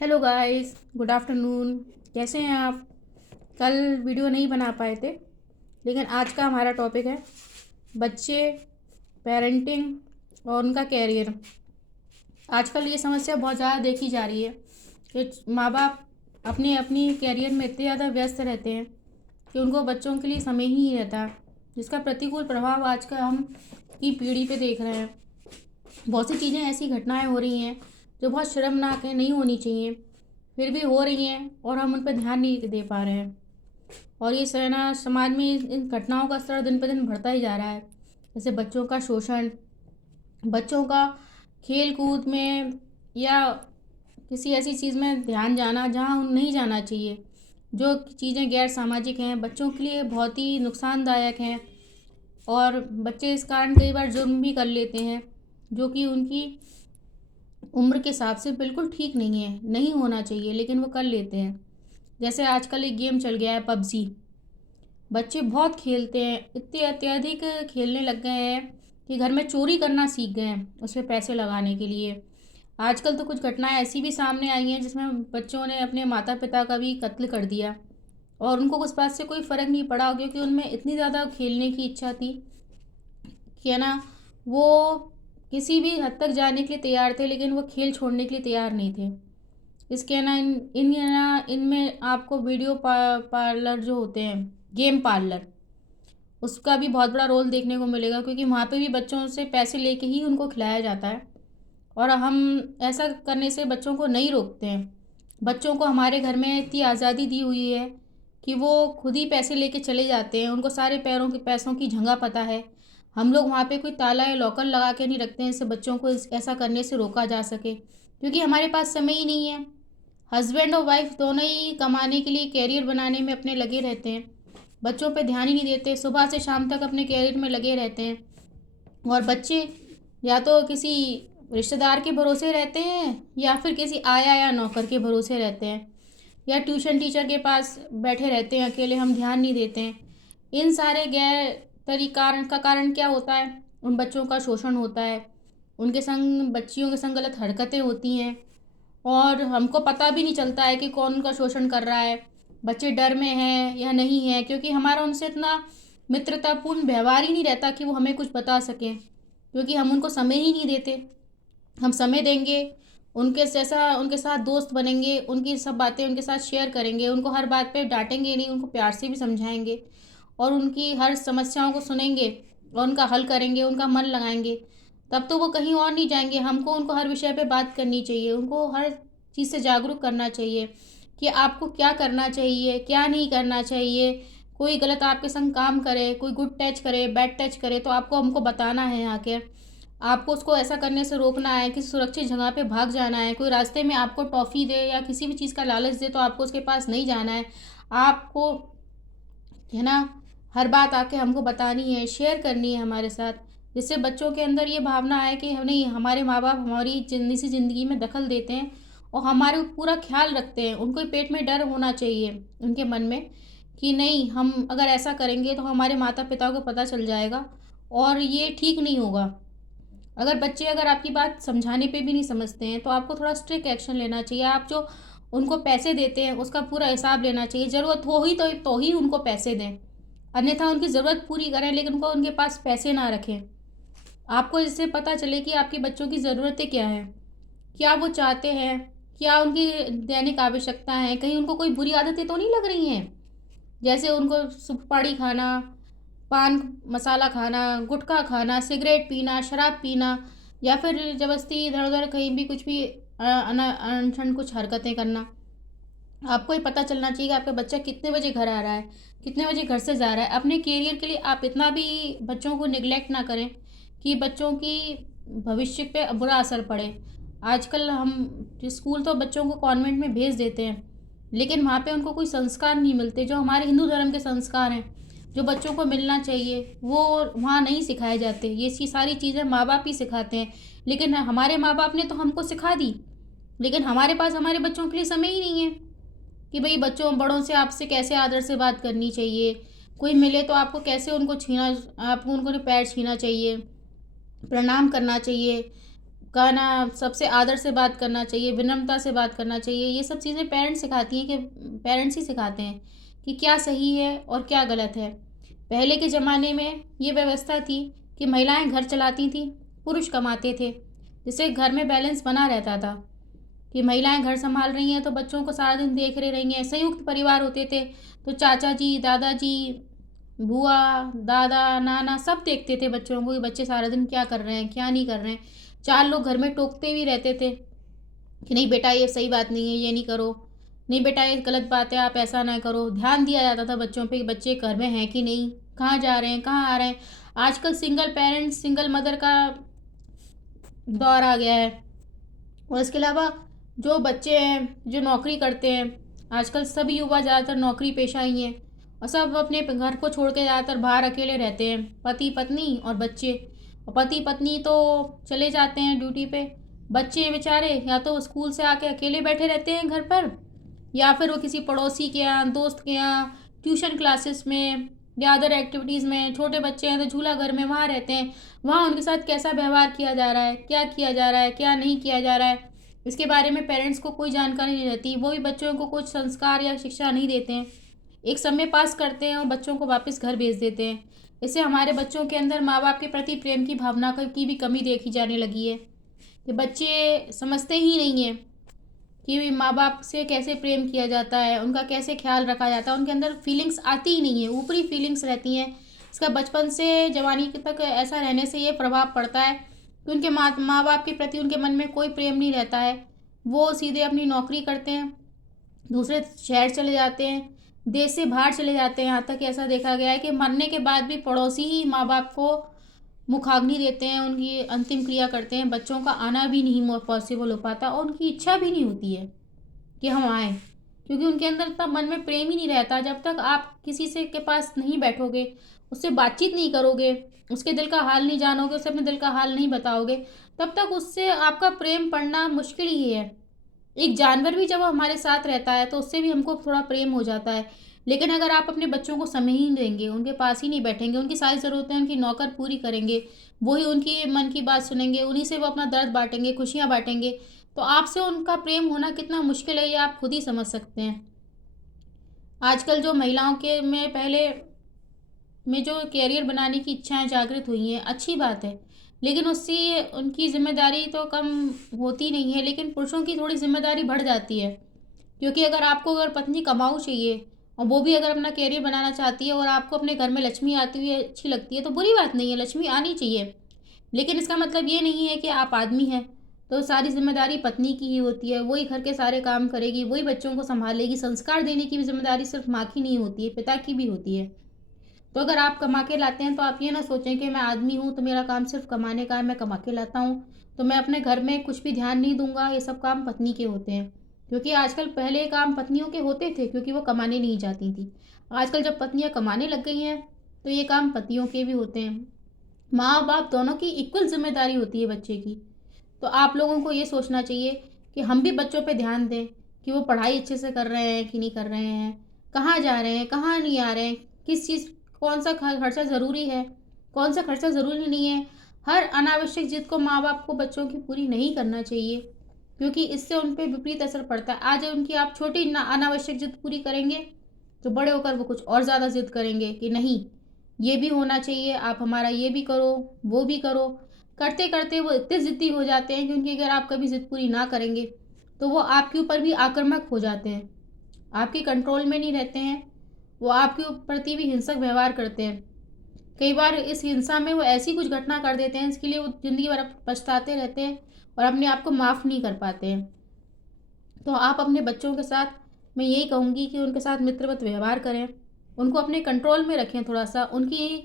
Hello guys, good afternoon. कैसे हैं आप? कल वीडियो नहीं बना पाए थे, लेकिन आज का हमारा टॉपिक है बच्चे, पेरेंटिंग और उनका कैरियर। आजकल ये समस्या बहुत ज़्यादा देखी जा रही है कि माँ बाप अपने अपनी कैरियर में इतने ज़्यादा व्यस्त रहते हैं कि उनको बच्चों के लिए समय ही नहीं रहता, जिसका प्रतिकूल प्रभाव आज का हम की पीढ़ी पे देख रहे हैं। बहुत सी चीज़ें, ऐसी घटनाएं हो रही हैं जो बहुत शर्मनाक है, नहीं होनी चाहिए, फिर भी हो रही हैं और हम उन पर ध्यान नहीं दे पा रहे हैं। और ये सहना समाज में इन घटनाओं का स्तर दिन पर दिन बढ़ता ही जा रहा है। जैसे बच्चों का शोषण, बच्चों का खेल कूद में या किसी ऐसी चीज़ में ध्यान जाना जहाँ नहीं जाना चाहिए, जो चीज़ें गैर सामाजिक हैं, बच्चों के लिए बहुत ही नुकसानदायक हैं। और बच्चे इस कारण कई बार जुर्म भी कर लेते हैं, जो कि उनकी उम्र के हिसाब से बिल्कुल ठीक नहीं है, नहीं होना चाहिए, लेकिन वो कर लेते हैं। जैसे आजकल एक गेम चल गया है पबजी। बच्चे बहुत खेलते हैं, इतने अत्यधिक खेलने लग गए हैं कि घर में चोरी करना सीख गए हैं उसमें पैसे लगाने के लिए। आजकल तो कुछ घटनाएं ऐसी भी सामने आई हैं जिसमें बच्चों ने अपने माता पिता का भी कत्ल कर दिया, और उनको उस बात से कोई फ़र्क नहीं पड़ा, क्योंकि उनमें इतनी ज़्यादा खेलने की इच्छा थी कि है ना, वो किसी भी हद तक जाने के लिए तैयार थे, लेकिन वो खेल छोड़ने के लिए तैयार नहीं थे। इसके ना इनमें आपको वीडियो पार्लर जो होते हैं, गेम पार्लर, उसका भी बहुत बड़ा रोल देखने को मिलेगा, क्योंकि वहाँ पे भी बच्चों से पैसे लेके ही उनको खिलाया जाता है। और हम ऐसा करने से बच्चों को नहीं रोकते हैं। बच्चों को हमारे घर में इतनी आज़ादी दी हुई है कि वो खुद ही पैसे लेके चले जाते हैं, उनको सारे पैसों की जगह पता है। हम लोग वहाँ पे कोई ताला या लॉकर लगा के नहीं रखते हैं, इससे बच्चों को ऐसा करने से रोका जा सके, क्योंकि हमारे पास समय ही नहीं है। हस्बैंड और वाइफ दोनों ही कमाने के लिए, कैरियर बनाने में अपने लगे रहते हैं, बच्चों पे ध्यान ही नहीं देते, सुबह से शाम तक अपने कैरियर में लगे रहते हैं। और बच्चे या तो किसी रिश्तेदार के भरोसे रहते हैं, या फिर किसी आया या नौकर के भरोसे रहते हैं, या ट्यूशन टीचर के पास बैठे रहते हैं अकेले, हम ध्यान नहीं देते हैं। इन सारे गैर कारण का कारण क्या होता है? उन बच्चों का शोषण होता है, उनके संग, बच्चियों के संग गलत हरकतें होती हैं, और हमको पता भी नहीं चलता है कि कौन उनका शोषण कर रहा है। बच्चे डर में हैं या नहीं हैं, क्योंकि हमारा उनसे इतना मित्रतापूर्ण व्यवहार ही नहीं रहता कि वो हमें कुछ बता सकें, क्योंकि हम उनको समय ही नहीं देते। हम समय देंगे, उनके जैसा उनके साथ दोस्त बनेंगे, उनकी सब बातें उनके साथ शेयर करेंगे, उनको हर बात पे डांटेंगे नहीं, उनको प्यार से भी समझाएंगे, और उनकी हर समस्याओं को सुनेंगे और उनका हल करेंगे, उनका मन लगाएंगे, तब तो वो कहीं और नहीं जाएंगे। हमको उनको हर विषय पे बात करनी चाहिए, उनको हर चीज़ से जागरूक करना चाहिए कि आपको क्या करना चाहिए, क्या नहीं करना चाहिए। कोई गलत आपके संग काम करे, कोई गुड टच करे, बैड टच करे, तो आपको हमको बताना है आके। आपको उसको ऐसा करने से रोकना है, किसी सुरक्षित जगह पे भाग जाना है। कोई रास्ते में आपको टॉफ़ी दे या किसी भी चीज़ का लालच दे, तो आपको उसके पास नहीं जाना है। आपको, है ना, हर बात आके हमको बतानी है, शेयर करनी है हमारे साथ, जिससे बच्चों के अंदर ये भावना है कि नहीं, हमारे माँ बाप हमारी निजी ज़िंदगी में दखल देते हैं और हमारे पूरा ख्याल रखते हैं। उनको पेट में डर होना चाहिए उनके मन में कि नहीं, हम अगर ऐसा करेंगे तो हमारे माता पिता को पता चल जाएगा और ये ठीक नहीं होगा। अगर बच्चे, अगर आपकी बात समझाने पे भी नहीं समझते हैं, तो आपको थोड़ा स्ट्रिक्ट एक्शन लेना चाहिए। आप जो उनको पैसे देते हैं उसका पूरा हिसाब लेना चाहिए। ज़रूरत हो ही तो ही उनको पैसे दें, अन्यथा उनकी ज़रूरत पूरी करें, लेकिन उनको उनके पास पैसे ना रखें। आपको इससे पता चले कि आपके बच्चों की ज़रूरतें क्या हैं, क्या वो चाहते हैं, क्या उनकी दैनिक आवश्यकता है। कहीं उनको कोई बुरी आदतें तो नहीं लग रही हैं, जैसे उनको सुपारी खाना, पान मसाला खाना, गुटखा खाना, सिगरेट पीना, शराब पीना, या फिर ज़बरदस्ती इधर उधर कहीं भी कुछ भी अनशन कुछ हरकतें करना। आपको ये पता चलना चाहिए कि आपका बच्चा कितने बजे घर आ रहा है, कितने बजे घर से जा रहा है। अपने करियर के लिए आप इतना भी बच्चों को निगलेक्ट ना करें कि बच्चों की भविष्य पे बुरा असर पड़े। आजकल हम स्कूल तो बच्चों को कॉन्वेंट में भेज देते हैं, लेकिन वहाँ पे उनको कोई संस्कार नहीं मिलते, जो हमारे हिंदू धर्म के संस्कार हैं, जो बच्चों को मिलना चाहिए, वो वहाँ नहीं सिखाए जाते। ये सारी चीज़ें माँ बाप ही सिखाते हैं, लेकिन हमारे माँ बाप ने तो हमको सिखा दी, लेकिन हमारे पास हमारे बच्चों के लिए समय ही नहीं है कि भाई बच्चों बड़ों से आपसे कैसे आदर से बात करनी चाहिए। कोई मिले तो आपको कैसे उनको छीना, आपको उनको पैर छीना चाहिए, प्रणाम करना चाहिए, कहना, सबसे आदर से बात करना चाहिए, विनम्रता से बात करना चाहिए। ये सब चीज़ें पेरेंट्स सिखाती हैं, कि पेरेंट्स ही सिखाते हैं कि क्या सही है और क्या गलत है। पहले के ज़माने में ये व्यवस्था थी कि महिलाएं घर चलाती थीं, पुरुष कमाते थे, जिससे घर में बैलेंस बना रहता था कि महिलाएं घर संभाल रही हैं तो बच्चों को सारा दिन देख रहे रहेंगे। संयुक्त परिवार होते थे तो चाचा जी, दादाजी, बुआ, दादा, नाना सब देखते थे बच्चों को कि बच्चे सारा दिन क्या कर रहे हैं, क्या नहीं कर रहे हैं। चार लोग घर में टोकते भी रहते थे कि नहीं बेटा ये सही बात नहीं है, ये नहीं करो, नहीं बेटा ये गलत बात है, आप ऐसा ना करो। ध्यान दिया जाता था बच्चों पे कि बच्चे घर में हैं कि नहीं, कहाँ जा रहे हैं, कहाँ आ रहे हैं। आजकल सिंगल पेरेंट्स, सिंगल मदर का दौर आ गया है। और इसके अलावा जो बच्चे हैं जो नौकरी करते हैं, आजकल सब युवा ज़्यादातर नौकरी पेशा ही हैं और सब अपने घर को छोड़ के ज़्यादातर बाहर अकेले रहते हैं, पति पत्नी और बच्चे। और पति पत्नी तो चले जाते हैं ड्यूटी पे, बच्चे बेचारे या तो स्कूल से आके अकेले बैठे रहते हैं घर पर, या फिर वो किसी पड़ोसी के यहाँ, दोस्त के यहाँ, ट्यूशन क्लासेस में या अदर एक्टिविटीज़ में। छोटे बच्चे हैं तो झूला घर में वहाँ रहते हैं, वहाँ उनके साथ कैसा व्यवहार किया जा रहा है, क्या किया जा रहा है, क्या नहीं किया जा रहा है, इसके बारे में पेरेंट्स को कोई जानकारी नहीं रहती। वो भी बच्चों को कुछ संस्कार या शिक्षा नहीं देते हैं, एक समय पास करते हैं और बच्चों को वापस घर भेज देते हैं। इससे हमारे बच्चों के अंदर माँ बाप के प्रति प्रेम की भावना की भी कमी देखी जाने लगी है कि बच्चे समझते ही नहीं हैं कि माँ बाप से कैसे प्रेम किया जाता है, उनका कैसे ख्याल रखा जाता है। उनके अंदर फीलिंग्स आती ही नहीं है, ऊपरी फीलिंग्स रहती हैं। इसका बचपन से जवानी तक ऐसा रहने से ये प्रभाव पड़ता है कि उनके माँ बाप के प्रति उनके मन में कोई प्रेम नहीं रहता है। वो सीधे अपनी नौकरी करते हैं, दूसरे शहर चले जाते हैं, देश से बाहर चले जाते हैं। यहाँ तक ऐसा देखा गया है कि मरने के बाद भी पड़ोसी ही माँ बाप को मुखाग्नि देते हैं, उनकी अंतिम क्रिया करते हैं। बच्चों का आना भी नहीं पॉसिबल हो पाता और उनकी इच्छा भी नहीं होती है कि हम आएँ, क्योंकि उनके अंदर तब मन में प्रेम ही नहीं रहता। जब तक आप किसी से के पास नहीं बैठोगे, उससे बातचीत नहीं करोगे, उसके दिल का हाल नहीं जानोगे, उसे अपने दिल का हाल नहीं बताओगे, तब तक उससे आपका प्रेम पड़ना मुश्किल ही है। एक जानवर भी जब हमारे साथ रहता है तो उससे भी हमको थोड़ा प्रेम हो जाता है। लेकिन अगर आप अपने बच्चों को समय ही नहीं देंगे, उनके पास ही नहीं बैठेंगे, उनकी सारी ज़रूरतें उनकी नौकर पूरी करेंगे, वही उनकी मन की बात सुनेंगे, उन्हीं से वो अपना दर्द बांटेंगे, खुशियाँ बांटेंगे, तो आपसे उनका प्रेम होना कितना मुश्किल है ये आप खुद ही समझ सकते हैं। आजकल जो महिलाओं के में पहले में जो कैरियर बनाने की इच्छाएं जागृत हुई हैं, अच्छी बात है, लेकिन उससे उनकी जिम्मेदारी तो कम होती नहीं है, लेकिन पुरुषों की थोड़ी जिम्मेदारी बढ़ जाती है। क्योंकि अगर पत्नी कमाऊ चाहिए और वो भी अगर अपना कैरियर बनाना चाहती है और आपको अपने घर में लक्ष्मी आती हुई अच्छी लगती है तो बुरी बात नहीं है, लक्ष्मी आनी चाहिए। लेकिन इसका मतलब ये नहीं है कि आप आदमी हैं तो सारी जिम्मेदारी पत्नी की ही होती है, वही घर के सारे काम करेगी, वही बच्चों को संभालेगी। संस्कार देने की भी जिम्मेदारी सिर्फ माँ की नहीं होती है, पिता की भी होती है। तो अगर आप कमा के लाते हैं तो आप ये ना सोचें कि मैं आदमी हूँ तो मेरा काम सिर्फ कमाने का है, मैं कमा के लाता हूँ तो मैं अपने घर में कुछ भी ध्यान नहीं दूंगा, ये सब काम पत्नी के होते हैं। क्योंकि आजकल पहले काम पत्नियों के होते थे क्योंकि वो कमाने नहीं जाती थी। आजकल जब पत्नियां कमाने लग गई हैं तो ये काम पतियों के भी होते हैं। माँ बाप दोनों की इक्वल जिम्मेदारी होती है बच्चे की। तो आप लोगों को ये सोचना चाहिए कि हम भी बच्चों पे ध्यान दें कि वो पढ़ाई अच्छे से कर रहे हैं कि नहीं कर रहे हैं, कहाँ जा रहे हैं, कहाँ नहीं आ रहे हैं, किस चीज़, कौन सा खर्चा ज़रूरी है, कौन सा खर्चा ज़रूरी नहीं है। हर अनावश्यक जिद को माँ बाप को बच्चों की पूरी नहीं करना चाहिए, क्योंकि इससे उन पर विपरीत असर पड़ता है। आज उनकी आप छोटी अनावश्यक जिद पूरी करेंगे तो बड़े होकर वो कुछ और ज़्यादा जिद करेंगे कि नहीं ये भी होना चाहिए, आप हमारा ये भी करो, वो भी करो। करते करते वो इतने ज़िद्दी हो जाते हैं क्योंकि अगर आप कभी ज़िद पूरी ना करेंगे तो वो आपके ऊपर भी आक्रामक हो जाते हैं, आपके कंट्रोल में नहीं रहते हैं, वो आपके प्रति भी हिंसक व्यवहार करते हैं। कई बार इस हिंसा में वो ऐसी कुछ घटना कर देते हैं इसके लिए वो ज़िंदगी भर पछताते रहते हैं और अपने आप को माफ़ नहीं कर पाते हैं। तो आप अपने बच्चों के साथ, मैं यही कहूँगी कि उनके साथ मित्रवत व्यवहार करें, उनको अपने कंट्रोल में रखें थोड़ा सा, उनकी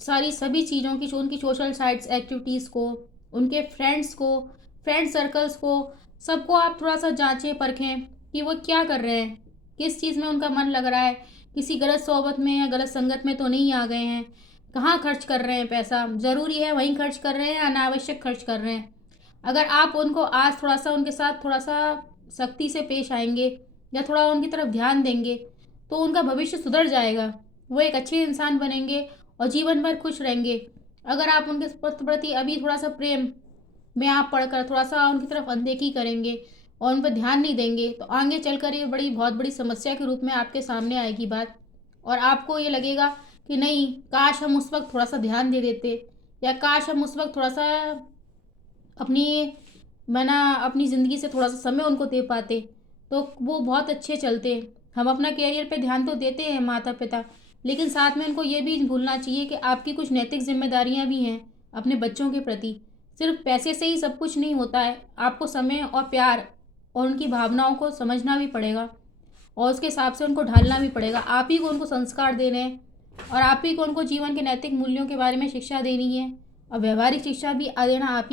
सारी सभी चीज़ों की, उनकी सोशल साइट्स एक्टिविटीज़ को, उनके फ्रेंड्स को, फ्रेंड सर्कल्स को, सबको आप थोड़ा सा जांचें परखें कि वो क्या कर रहे हैं, किस चीज़ में उनका मन लग रहा है, किसी गलत सोबत में या गलत संगत में तो नहीं आ गए हैं, कहाँ खर्च कर रहे हैं पैसा, ज़रूरी है वहीं खर्च कर रहे हैं या अनावश्यक खर्च कर रहे हैं। अगर आप उनको आज थोड़ा सा उनके साथ थोड़ा सा सख्ती से पेश आएंगे या थोड़ा उनकी तरफ ध्यान देंगे तो उनका भविष्य सुधर जाएगा, वो एक अच्छे इंसान बनेंगे और जीवन भर खुश रहेंगे। अगर आप उनके प्रति अभी थोड़ा सा प्रेम में आप पढ़कर थोड़ा सा उनकी तरफ अनदेखी करेंगे और उन पर ध्यान नहीं देंगे तो आगे चलकर ये बहुत बड़ी समस्या के रूप में आपके सामने आएगी बात। और आपको ये लगेगा कि नहीं, काश हम उस वक्त थोड़ा सा ध्यान दे देते, या काश हम उस वक्त थोड़ा सा अपनी अपनी ज़िंदगी से थोड़ा सा समय उनको दे पाते तो वो बहुत अच्छे चलते। हम अपना कैरियर पे ध्यान तो देते हैं माता पिता, लेकिन साथ में उनको ये भी भूलना चाहिए कि आपकी कुछ नैतिक जिम्मेदारियां भी हैं अपने बच्चों के प्रति। सिर्फ पैसे से ही सब कुछ नहीं होता है, आपको समय और प्यार और उनकी भावनाओं को समझना भी पड़ेगा और उसके हिसाब से उनको ढालना भी पड़ेगा। आप ही को उनको संस्कार देने हैं और आप ही को उनको जीवन के नैतिक मूल्यों के बारे में शिक्षा देनी है और व्यवहारिक शिक्षा भी देना आप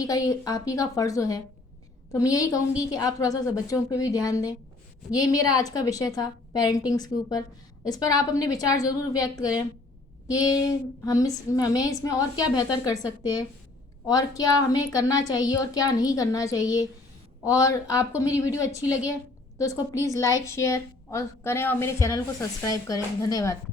ही का फ़र्ज़ है। तो मैं यही कहूँगी कि आप थोड़ा सा बच्चों पे भी ध्यान दें। ये मेरा आज का विषय था पेरेंटिंग्स के ऊपर। इस पर आप अपने विचार ज़रूर व्यक्त करें कि हमें इसमें और क्या बेहतर कर सकते हैं और क्या हमें करना चाहिए और क्या नहीं करना चाहिए। और आपको मेरी वीडियो अच्छी लगे तो इसको प्लीज़ लाइक शेयर और करें और मेरे चैनल को सब्सक्राइब करें। धन्यवाद।